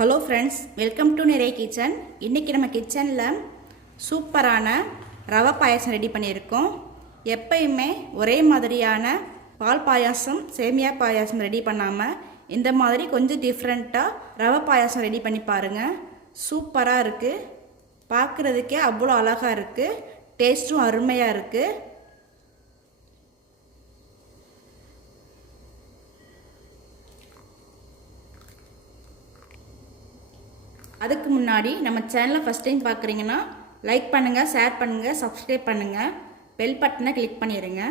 Hello friends, welcome to நிறைய kitchen. இன்றைக்கி நம்ம கிச்சனில் சூப்பரான ரவை பாயாசம் ரெடி பண்ணியிருக்கோம். எப்பயுமே ஒரே மாதிரியான பால் பாயாசம் சேமியா பாயாசம் ரெடி பண்ணாமல் இந்த மாதிரி கொஞ்சம் டிஃப்ரெண்ட்டாக ரவை பாயாசம் ரெடி பண்ணி பாருங்கள். சூப்பராக இருக்குது, பார்க்குறதுக்கே அவ்வளோ அழகாக இருக்குது, டேஸ்ட்டும் அருமையாக இருக்குது. அதுக்கு முன்னாடி நம்ம சேனலை ஃபஸ்ட் டைம் பார்க்குறீங்கன்னா லைக் பண்ணுங்கள், ஷேர் பண்ணுங்கள், சப்ஸ்கிரைப் பண்ணுங்கள், பெல் பட்டனை கிளிக் பண்ணிடுங்க.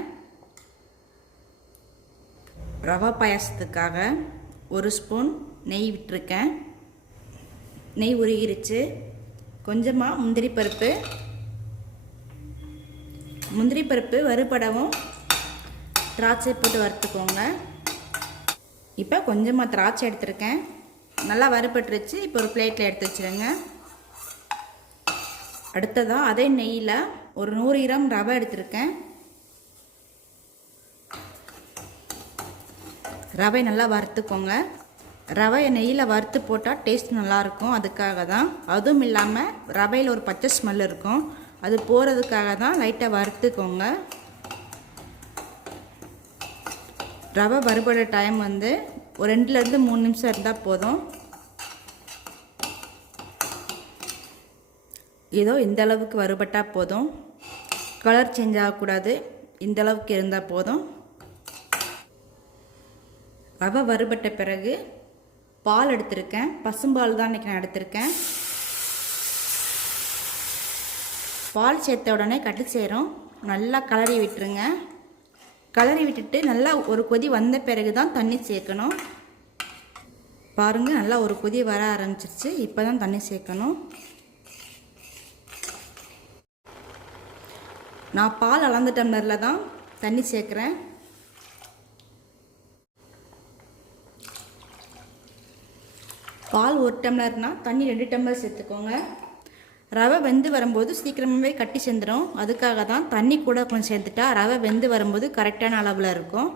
ரவா பாயாசத்துக்காக 1 ஸ்பூன் நெய் விட்டுருக்கேன். நெய் உருகிருச்சு. கொஞ்சமாக முந்திரி பருப்பு வறுபடவும் திராட்சை போட்டு வறுத்துக்கோங்க. இப்போ கொஞ்சமாக திராட்சை எடுத்துருக்கேன், நல்லா வறுபட்டுருச்சு. இப்போ ஒரு பிளேட்டில் எடுத்து வச்சுருங்க. அடுத்ததாக அதே நெய்யில் ஒரு 100 கிராம் ரவை எடுத்துருக்கேன். ரவை நல்லா வறுத்துக்கோங்க. ரவையை நெய்யில் வறுத்து போட்டால் டேஸ்ட் நல்லாயிருக்கும், அதுக்காக தான். அதுவும் இல்லாமல் ரவையில் ஒரு பச்சை ஸ்மெல் இருக்கும், அது போகிறதுக்காக தான் லைட்டாக வறுத்துக்கோங்க. ரவை வறுபட டைம் ஒரு 2லேருந்து 3 நிமிஷம் இருந்தால் போதும். ஏதோ இந்த அளவுக்கு வறுபட்டால் போதும், கலர் சேஞ்ச் ஆகக்கூடாது, இந்த அளவுக்கு இருந்தால் போதும். ரவை வறுபட்ட பிறகு பால் எடுத்திருக்கேன். பசும்பால் தான் இன்றைக்கி நான் எடுத்திருக்கேன். பால் சேர்த்த உடனே கட்டி சேரும். நல்லா கலரி விட்டுருங்க. கலரி விட்டுட்டு நல்லா ஒரு கொதி வந்த பிறகு தான் தண்ணி சேர்க்கணும். பாருங்கள், நல்லா ஒரு கொதி வர ஆரம்பிச்சிருச்சு. இப்போ தான் தண்ணி சேர்க்கணும். நான் பால் அளந்த டம்ளரில் தான் தண்ணி சேர்க்குறேன். பால் 1 டம்ளர்னால் தண்ணி 2 டம்ளர் சேர்த்துக்கோங்க. ரவை வெந்து வரும்போது சீக்கிரமாகவே கட்டி சேர்ந்துடும், அதுக்காக தான் தண்ணி கூட கொஞ்சம் சேர்த்துட்டா ரவை வெந்து வரும்போது கரெக்டான அளவில் இருக்கும்.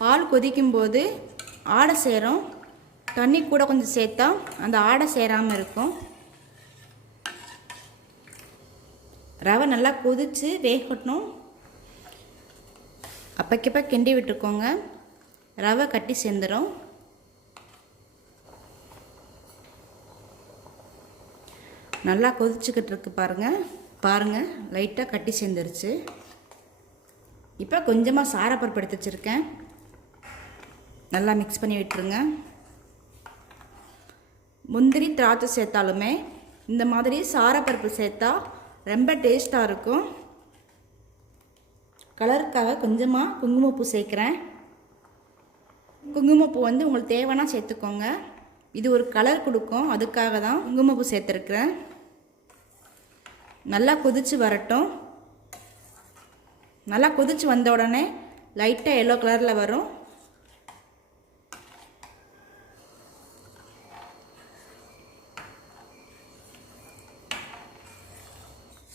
பால் கொதிக்கும்போது ஆடை சேரும், தண்ணி கூட கொஞ்சம் சேர்த்தா அந்த ஆடை சேராமல் இருக்கும். ரவை நல்லா கொதித்து வேகட்டும். அப்பக்கப்போ கிண்டி விட்டுருக்கோங்க, ரவை கட்டி சேர்ந்துடும். நல்லா கொதிச்சுக்கிட்டு இருக்கு பாருங்கள், லைட்டாக கட்டி சேர்ந்துருச்சு. இப்போ கொஞ்சமாக சாரப்பருப்பு எடுத்து வச்சுருக்கேன், நல்லா மிக்ஸ் பண்ணி விட்டுருங்க. முந்திரி திராட்சை சேர்த்தாலுமே இந்த மாதிரி சாரப்பருப்பு சேர்த்தா ரொம்ப டேஸ்ட்டாக இருக்கும். கலருக்காக கொஞ்சமாக குங்குமப்பூ சேர்க்குறேன். குங்குமப்பூ உங்களுக்கு தேவைன்னா சேர்த்துக்கோங்க, இது ஒரு கலர் கொடுக்கும், அதுக்காக தான் குங்குமப்பூ சேர்த்துருக்குறேன். நல்லா கொதித்து வரட்டும். நல்லா கொதித்து வந்த உடனே லைட்டாக எல்லோ கலரில் வரும்.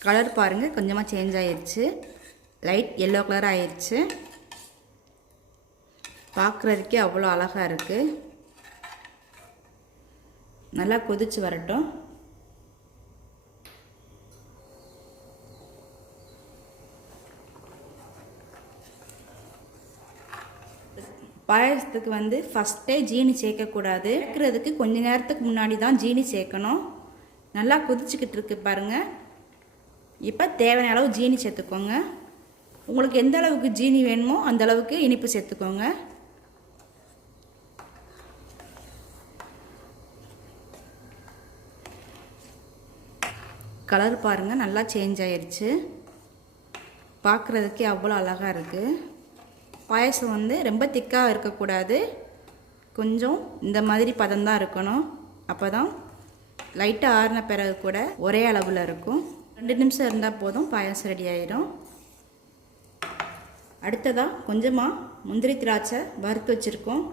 கலர் பாருங்கள், கொஞ்சமாக சேஞ்ச் ஆயிடுச்சு, லைட் எல்லோ கலர் ஆயிடுச்சு. பார்க்குறதுக்கே அவ்வளோ அழகாக இருக்குது. நல்லா கொதித்து வரட்டும். பாயாசத்துக்கு ஃபஸ்ட்டே ஜீனி சேர்க்கக்கூடாது. சேர்க்குறதுக்கு கொஞ்ச நேரத்துக்கு முன்னாடி தான் ஜீனி சேர்க்கணும். நல்லா கொதிச்சுக்கிட்டு இருக்கு பாருங்கள். இப்போ தேவையான அளவு ஜீனி சேர்த்துக்கோங்க. உங்களுக்கு எந்த அளவுக்கு ஜீனி வேணுமோ அந்த அளவுக்கு இனிப்பு சேர்த்துக்கோங்க. கலர் பாருங்கள், நல்லா சேஞ்ச் ஆயிடுச்சு. பார்க்குறதுக்கே அவ்வளோ அழகாக இருக்குது. பாயசம் ரொம்ப திக்காக இருக்கக்கூடாது, கொஞ்சம் இந்த மாதிரி பதம்தான் இருக்கணும். அப்போ தான் லைட்டாக ஆறின பிறகு கூட ஒரே அளவில் இருக்கும். 2 நிமிஷம் இருந்தால் போதும், பாயாசம் ரெடி ஆயிடும். அடுத்ததாக கொஞ்சமாக முந்திரி திராட்சை வறுத்து வச்சுருக்கோம்,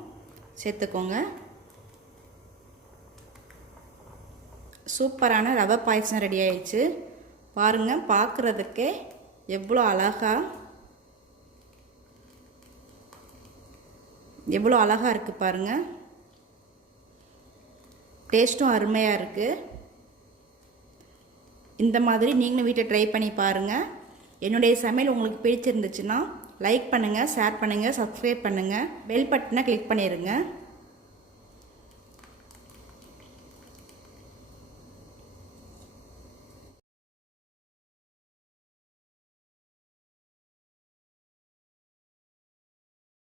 சேர்த்துக்கோங்க. சூப்பரான ரவை பாயசம் ரெடி ஆயிடுச்சு பாருங்கள். பார்க்குறதுக்கே எவ்வளோ அழகாக இருக்குது பாருங்கள். டேஸ்ட்டும் அருமையாக இருக்குது. இந்த மாதிரி நீங்களும் வீட்டில் ட்ரை பண்ணி பாருங்கள். என்னுடைய சமையல் உங்களுக்கு பிடிச்சிருந்துச்சுன்னா லைக் பண்ணுங்கள், ஷேர் பண்ணுங்கள், சப்ஸ்கிரைப் பண்ணுங்கள், பெல் பட்டனை கிளிக் பண்ணிடுங்க.